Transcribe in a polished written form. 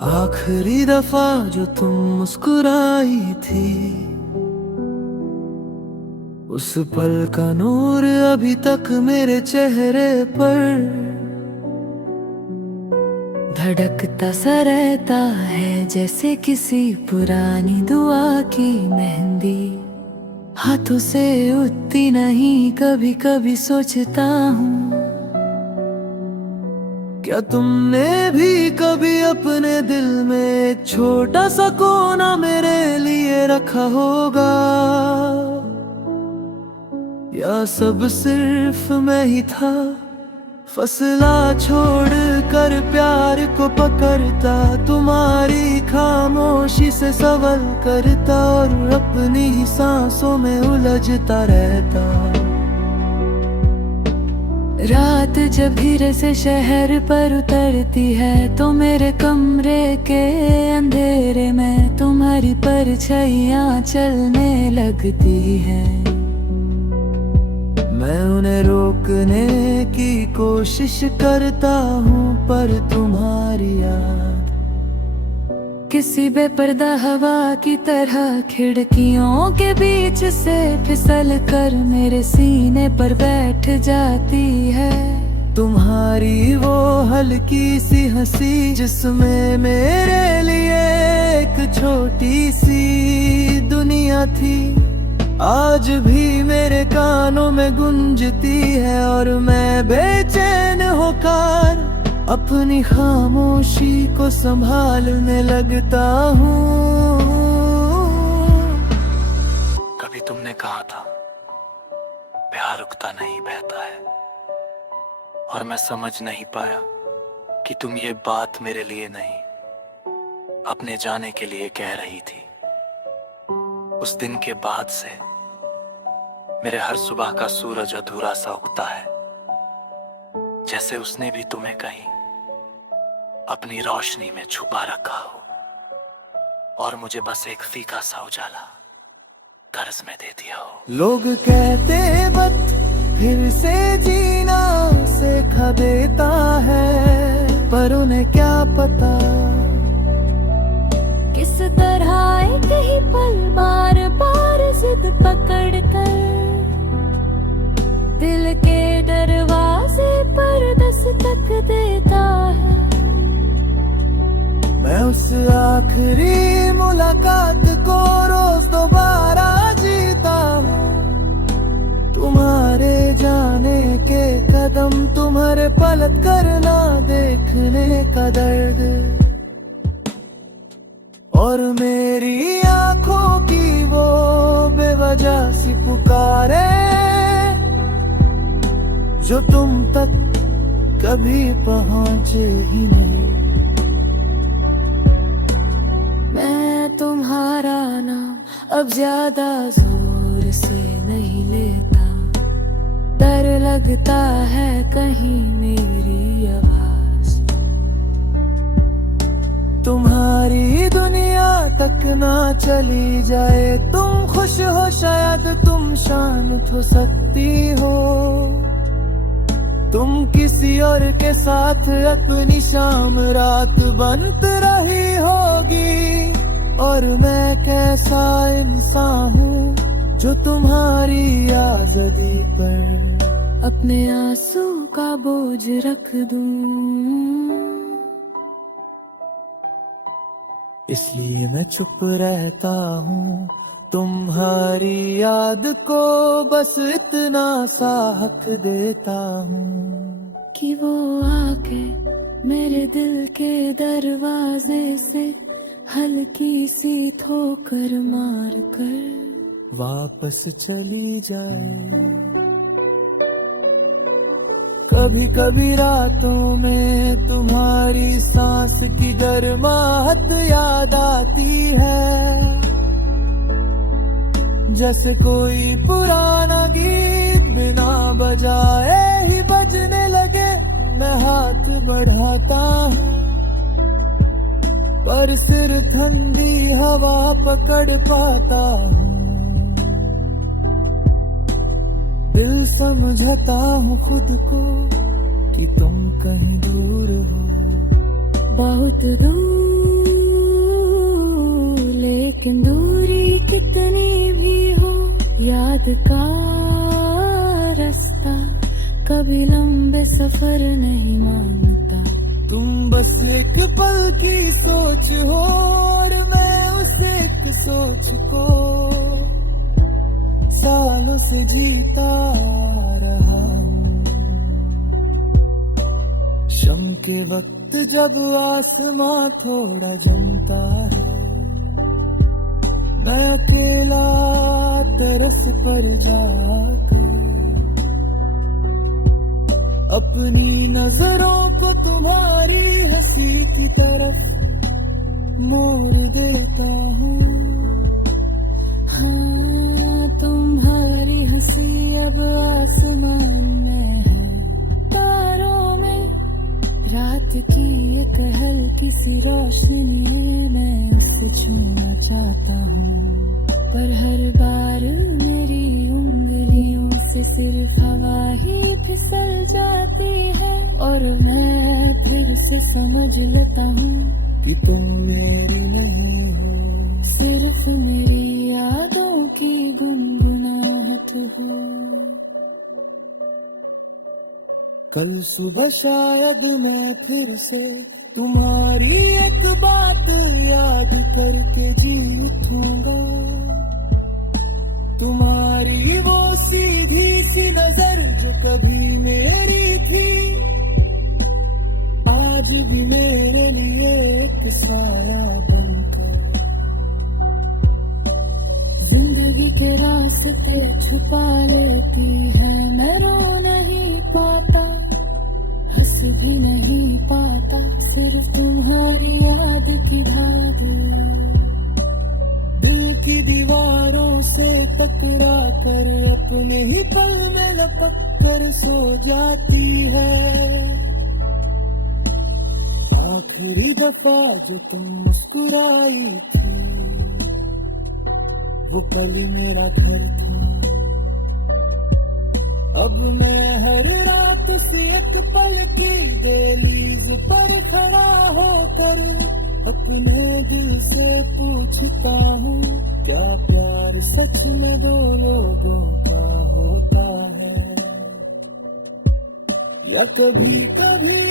आखिरी दफा जो तुम मुस्कुराई थी, उस पल का नूर अभी तक मेरे चेहरे पर धड़कता सा रहता है, जैसे किसी पुरानी दुआ की मेहंदी हाथों से उठती नहीं। कभी कभी सोचता हूँ, क्या तुमने भी कभी अपने दिल में एक छोटा सा कोना मेरे लिए रखा होगा, या सब सिर्फ मैं ही था फसला छोड़ कर प्यार को पकड़ता, तुम्हारी खामोशी से सवाल करता और अपनी ही सांसों में उलझता रहता। रात जब धीरे से शहर पर उतरती है तो मेरे कमरे के अंधेरे में तुम्हारी परछाइयाँ चलने लगती हैं। मैं उन्हें रोकने की कोशिश करता हूँ, पर तुम्हारी याद किसी बेपर्दा हवा की तरह खिड़कियों के बीच से फिसल कर मेरे सीने पर बैठ जाती है। तुम्हारी वो हल्की सी हंसी जिसमें मेरे लिए एक छोटी सी दुनिया थी, आज भी मेरे कानों में गूंजती है और मैं बेचैन होकर अपनी खामोशी को संभालने लगता हूँ। कभी तुमने कहा था प्यार रुकता नहीं बहता है, और मैं समझ नहीं पाया कि तुम ये बात मेरे लिए नहीं अपने जाने के लिए कह रही थी। उस दिन के बाद से मेरे हर सुबह का सूरज अधूरा सा उगता है, जैसे उसने भी तुम्हें कहीं अपनी रोशनी में छुपा रखा हो, और मुझे बस एक फीका सा उजाला कर्ज में दे दिया हो। लोग कहते वक्त फिर से जीना सिखा देता है, पर उन्हें क्या पता किस तरह एक ही पल बार बार जिद पकड़ कर दिल के दरवाजे पर दस्तक देता है। मैं उस आखिरी मुलाकात को रोज दोबारा जीता हूँ, तुम्हारे जाने के कदम, तुम्हारे पलट करना देखने का दर्द, और मेरी आंखों की वो बेवजह सी पुकारे जो तुम तक कभी पहुंचे ही नहीं। मैं तुम्हारा नाम अब ज्यादा जोर से नहीं लेता, डर लगता है कहीं मेरी आवाज तुम्हारी दुनिया तक ना चली जाए। तुम खुश हो शायद तुम शांत हो सकती हो, तुम किसी और के साथ अपनी शाम रात बनत रही होगी, और मैं कैसा इंसान हूँ जो तुम्हारी आज़ादी पर अपने आंसू का बोझ रख दूं। इसलिए मैं चुप रहता हूँ, तुम्हारी याद को बस इतना सा हक देता हूँ कि वो आके मेरे दिल के दरवाजे से हल्की सी ठोकर मार कर वापस चली जाए। कभी कभी रातों में तुम्हारी सांस की गर्माहट याद आती है, जैसे कोई पुराना गीत बिना बजाए ही बजने लगे। मैं हाथ बढ़ाता हूँ, पर सिर ठंडी हवा पकड़ पाता हूँ। दिल समझता हूँ खुद को कि तुम कहीं दूर हो, बहुत दूर। लेकिन दूरी कितनी भी हो, याद का रास्ता कभी लंबे सफर नहीं मांगता। तुम बस एक पल की सोच हो और मैं उस एक सोच को सालों से जीता आ रहा हूँ। शम के वक्त जब आसमां थोड़ा जमता है, मैं अकेला तरस पर जाकर अपनी नजरों को तुम्हारी हंसी की तरफ मोड़ देता हूँ। हाँ, तुम्हारी हंसी अब आसमान में है, तारों में रात की एक हल्की सी रोशनी में मैं उसे छूना चाहता हूँ। पर हर बार मेरी उंगलियों से सिर्फ हवा ही फिसल जाती है और मैं फिर से समझ लेता हूँ कि तुम मेरी नहीं हो, सिर्फ मेरी यादों की गुनगुनाहट हो। कल सुबह शायद मैं फिर से तुम्हारी एक बात याद करके जी उठूंगा। तुम्हारी वो सीधी सी नजर जो कभी मेरी थी, आज भी मेरे लिए एक साया बनकर जिंदगी के रास्ते छुपा लेती है। मैं रो नहीं पाता, हंस भी नहीं पाता, सिर्फ तुम्हारी याद की धाग दिल की दीवारों से टकरा कर अपने ही पल में लपक कर सो जाती है। आखिरी दफा जो तुम मुस्कुराई थी, वो पल मेरा घर था। अब मैं हर रात उसी एक पल की दहलीज पर खड़ा होकर अपने दिल से पूछता हूँ, क्या प्यार सच में दो लोगों का होता है या कभी कभी